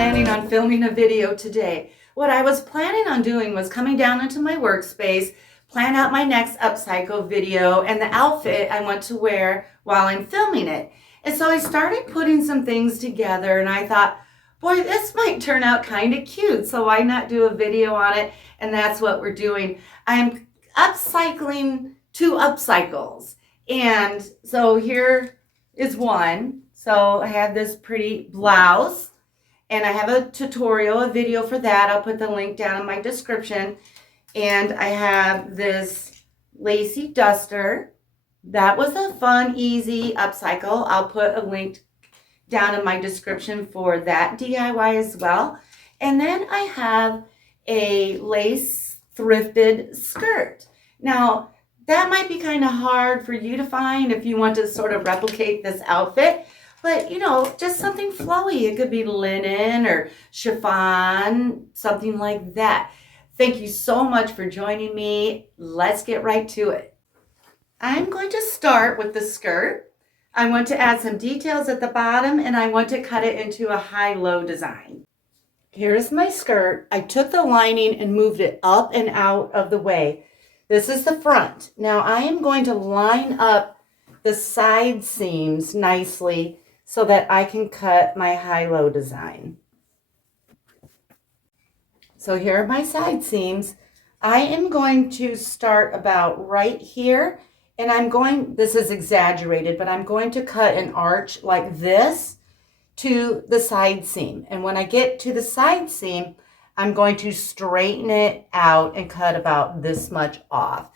planning on filming a video today. What I was planning on doing was coming down into my workspace, plan out my next upcycle video and the outfit I want to wear while I'm filming it. And so I started putting some things together and I thought, boy, this might turn out kind of cute. So why not do a video on it? And that's what we're doing. I'm upcycling 2 upcycles. And so here is one. So I have this pretty blouse and I have a tutorial, a video for that. I'll put the link down in my description. And I have this lacy duster. That was a fun, easy upcycle. I'll put a link down in my description for that DIY as well. And then I have a lace thrifted skirt. Now, that might be kind of hard for you to find if you want to sort of replicate this outfit. But, you know, just something flowy. It could be linen or chiffon, something like that. Thank you so much for joining me. Let's get right to it. I'm going to start with the skirt. I want to add some details at the bottom and I want to cut it into a high-low design. Here's my skirt. I took the lining and moved it up and out of the way. This is the front. Now I am going to line up the side seams nicely so that I can cut my high-low design. So here are my side seams. I am going to start about right here, and this is exaggerated, but I'm going to cut an arch like this to the side seam. And when I get to the side seam, I'm going to straighten it out and cut about this much off.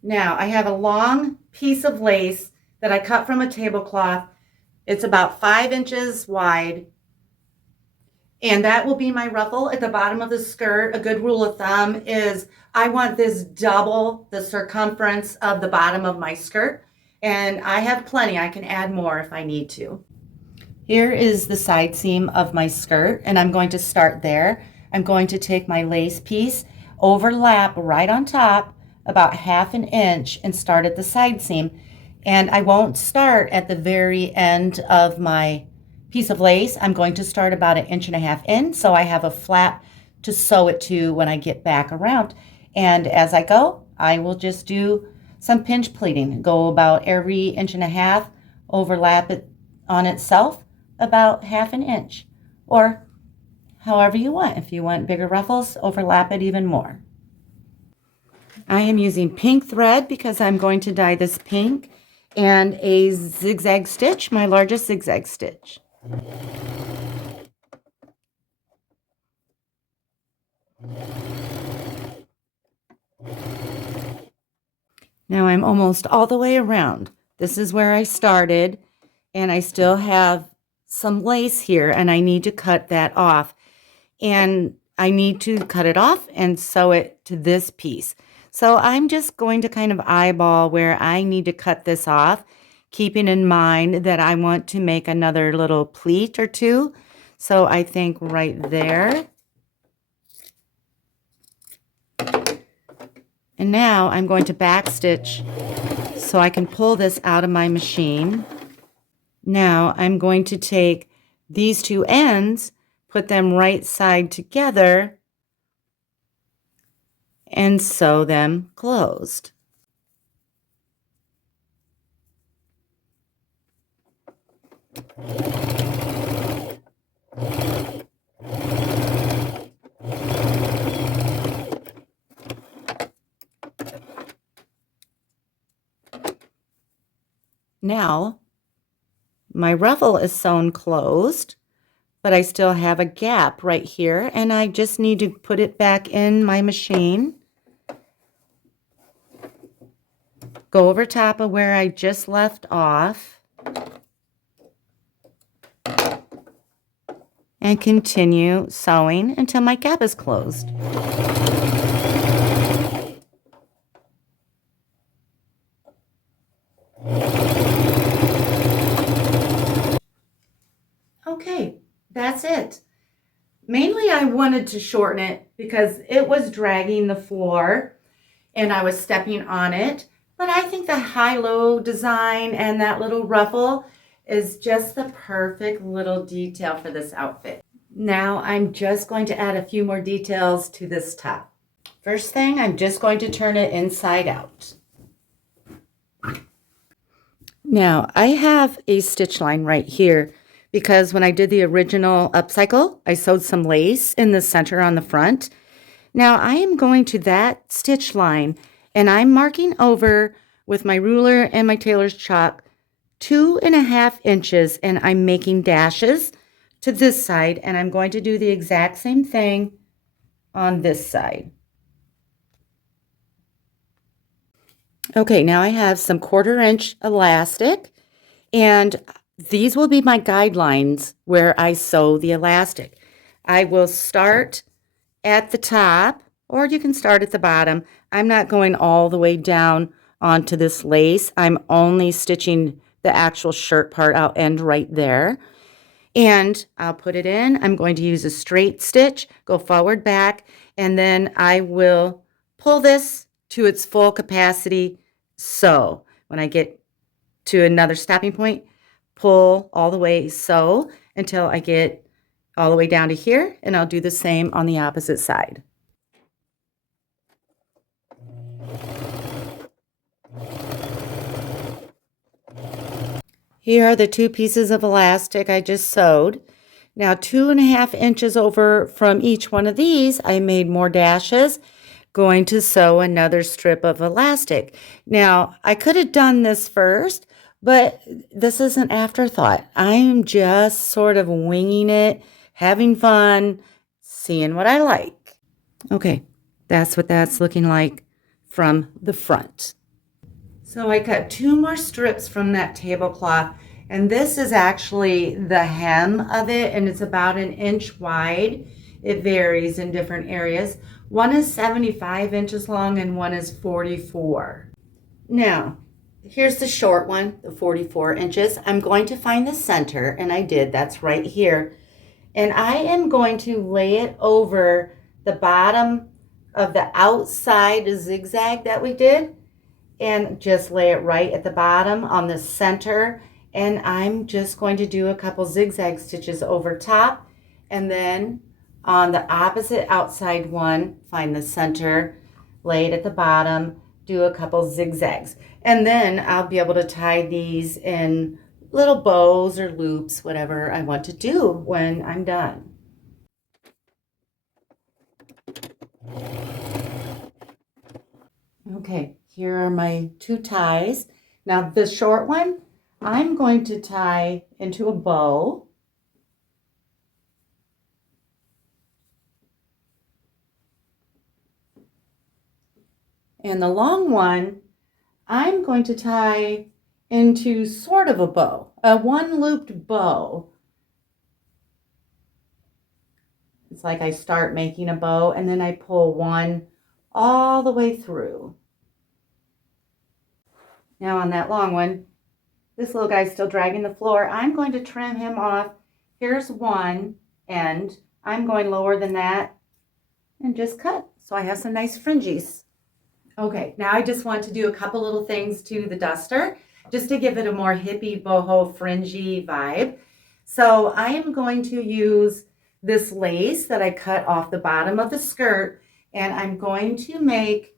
Now I have a long piece of lace that I cut from a tablecloth. It's about 5 inches wide. And that will be my ruffle at the bottom of the skirt. A good rule of thumb is I want this double the circumference of the bottom of my skirt. And I have plenty. I can add more if I need to. Here is the side seam of my skirt, and I'm going to start there. I'm going to take my lace piece, overlap right on top, about 1/2 inch, and start at the side seam. And I won't start at the very end of my piece of lace. I'm going to start about 1.5 inches in, so I have a flap to sew it to when I get back around. And as I go, I will just do some pinch pleating. Go about every 1.5 inches, overlap it on itself about 1/2 inch, or however you want. If you want bigger ruffles, overlap it even more. I am using pink thread because I'm going to dye this pink, and a zigzag stitch, my largest zigzag stitch. Now I'm almost all the way around. This is where I started, and I still have some lace here, and I need to cut that off. And I need to cut it off and sew it to this piece. So I'm just going to kind of eyeball where I need to cut this off, keeping in mind that I want to make another little pleat or two. So I think right there. And now I'm going to backstitch so I can pull this out of my machine. Now I'm going to take these 2 ends, put them right side together, and sew them closed. Now, my ruffle is sewn closed, but I still have a gap right here, and I just need to put it back in my machine. Go over top of where I just left off, and continue sewing until my gap is closed. Okay, that's it. Mainly I wanted to shorten it because it was dragging the floor and I was stepping on it. But I think the high-low design and that little ruffle is just the perfect little detail for this outfit. Now I'm just going to add a few more details to this top. First thing, I'm just going to turn it inside out. Now I have a stitch line right here because when I did the original upcycle, I sewed some lace in the center on the front. Now I am going to that stitch line and I'm marking over with my ruler and my tailor's chalk 2.5 inches, and I'm making dashes to this side, and I'm going to do the exact same thing on this side. Okay, now I have some 1/4 inch elastic, and these will be my guidelines where I sew the elastic. I will start at the top, or you can start at the bottom. I'm not going all the way down onto this lace. I'm only stitching the actual shirt part. I'll end right there. And I'll put it in. I'm going to use a straight stitch, go forward, back, and then I will pull this to its full capacity. So when I get to another stopping point, pull all the way so until I get all the way down to here, and I'll do the same on the opposite side. Here are the 2 pieces of elastic I just sewed. Now 2.5 inches over from each one of these, I made more dashes, going to sew another strip of elastic. Now I could have done this first, but this is an afterthought. I'm just sort of winging it, having fun, seeing what I like. Okay, that's what that's looking like from the front. So I cut 2 more strips from that tablecloth, and this is actually the hem of it, and it's about 1 inch wide. It varies in different areas. One is 75 inches long and one is 44. Now, here's the short one, the 44 inches. I'm going to find the center, and I did. That's right here. And I am going to lay it over the bottom of the outside zigzag that we did, and just lay it right at the bottom on the center. And I'm just going to do a couple zigzag stitches over top, and then on the opposite outside one, find the center, lay it at the bottom, do a couple zigzags. And then I'll be able to tie these in little bows or loops, whatever I want to do when I'm done. Okay, here are my 2 ties. Now the short one, I'm going to tie into a bow. And the long one, I'm going to tie into sort of a bow, a one-looped bow. It's like I start making a bow and then I pull one all the way through. Now on that long one, this little guy's still dragging the floor. I'm going to trim him off. Here's one end. I'm going lower than that and just cut. So I have some nice fringes. Okay, now I just want to do a couple little things to the duster just to give it a more hippie boho fringy vibe. So I am going to use this lace that I cut off the bottom of the skirt, and I'm going to make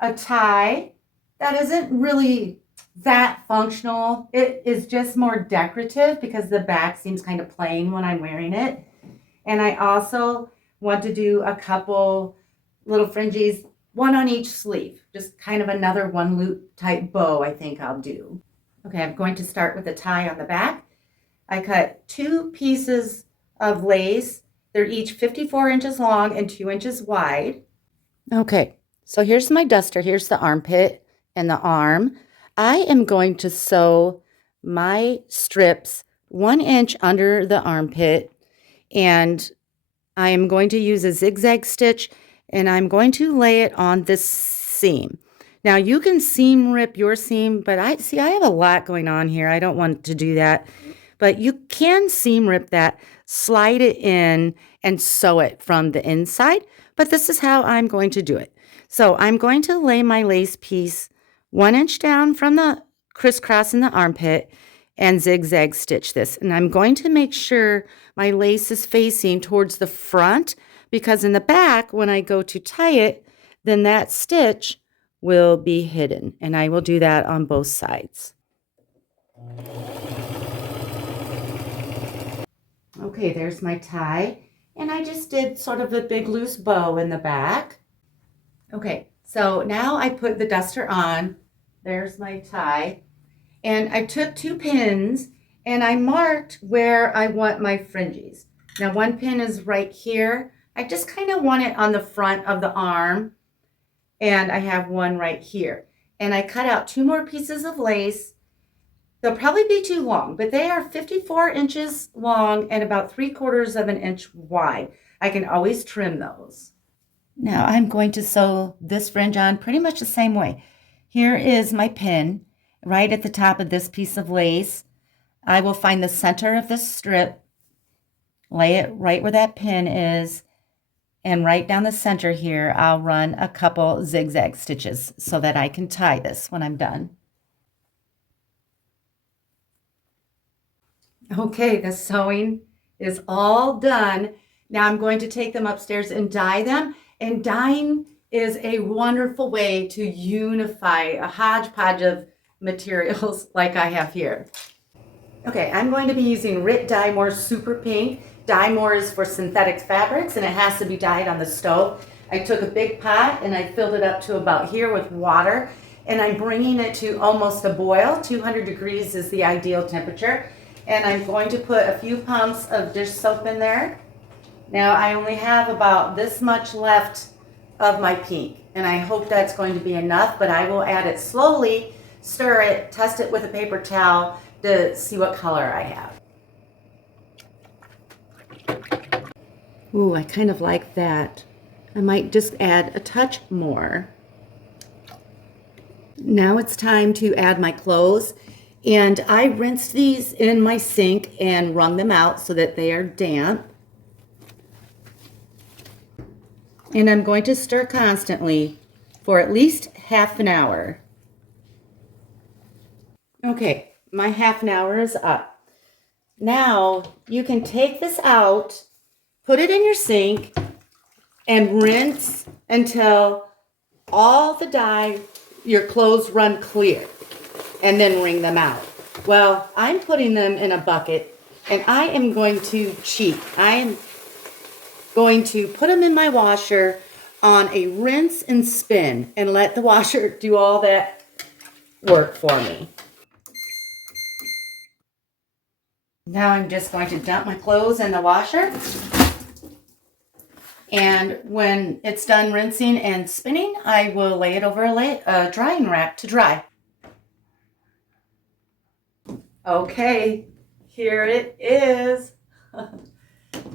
a tie that isn't really that functional. It is just more decorative because the back seems kind of plain when I'm wearing it. And I also want to do a couple little fringes, one on each sleeve, just kind of another one loop type bow I think I'll do. Okay, I'm going to start with a tie on the back. I cut 2 pieces of lace. They're each 54 inches long and 2 inches wide. Okay, so here's my duster. Here's the armpit and the arm. I am going to sew my strips 1 inch under the armpit, and I am going to use a zigzag stitch, and I'm going to lay it on this seam. Now you can seam rip your seam, but I have a lot going on here. I don't want to do that, but you can seam rip that, slide it in and sew it from the inside, but this is how I'm going to do it. So I'm going to lay my lace piece 1 inch down from the crisscross in the armpit and zigzag stitch this. And I'm going to make sure my lace is facing towards the front, because in the back, when I go to tie it, then that stitch will be hidden. And I will do that on both sides. Okay, there's my tie. And I just did sort of a big loose bow in the back. Okay, so now I put the duster on. There's my tie. And I took 2 pins and I marked where I want my fringes. Now 1 pin is right here. I just kind of want it on the front of the arm. And I have 1 right here. And I cut out 2 more pieces of lace. They'll probably be too long, but they are 54 inches long and about 3/4 of an inch wide. I can always trim those. Now I'm going to sew this fringe on pretty much the same way. Here is my pin right at the top of this piece of lace. I will find the center of this strip, lay it right where that pin is, and right down the center here, I'll run a couple zigzag stitches so that I can tie this when I'm done. Okay, the sewing is all done. Now I'm going to take them upstairs and dye them. And dyeing is a wonderful way to unify a hodgepodge of materials like I have here. Okay, I'm going to be using Rit Dyemore Super Pink. Dyemore is for synthetic fabrics and it has to be dyed on the stove. I took a big pot and I filled it up to about here with water, and I'm bringing it to almost a boil. 200 degrees is the ideal temperature. And I'm going to put a few pumps of dish soap in there. Now I only have about this much left of my pink, and I hope that's going to be enough, but I will add it slowly, stir it, test it with a paper towel to see what color I have. Ooh, I kind of like that. I might just add a touch more. Now it's time to add my clothes. And I rinsed these in my sink and wrung them out so that they are damp. And I'm going to stir constantly for at least half an hour. Okay, my half an hour is up. Now you can take this out, put it in your sink, and rinse until all the dye, your clothes run clear. And then wring them out. Well, I'm putting them in a bucket and I am going to cheat. I am going to put them in my washer on a rinse and spin and let the washer do all that work for me. Now I'm just going to dump my clothes in the washer. And when it's done rinsing and spinning, I will lay it over a drying rack to dry. Okay, here it is.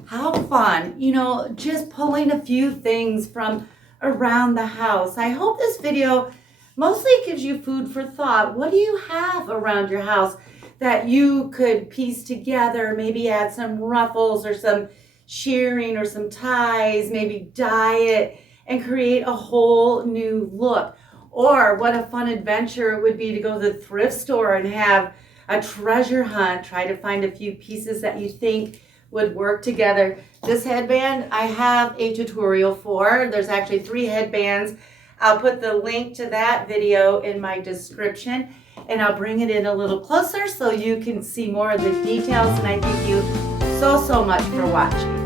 How fun. You know, just pulling a few things from around the house. I hope this video mostly gives you food for thought. What do you have around your house that you could piece together? Maybe add some ruffles or some shirring or some ties, maybe dye it and create a whole new look. Or what a fun adventure it would be to go to the thrift store and have a treasure hunt. Try to find a few pieces that you think would work together. This headband I have a tutorial for. There's actually 3 headbands. I'll put the link to that video in my description, and I'll bring it in a little closer so you can see more of the details. And I thank you so much for watching.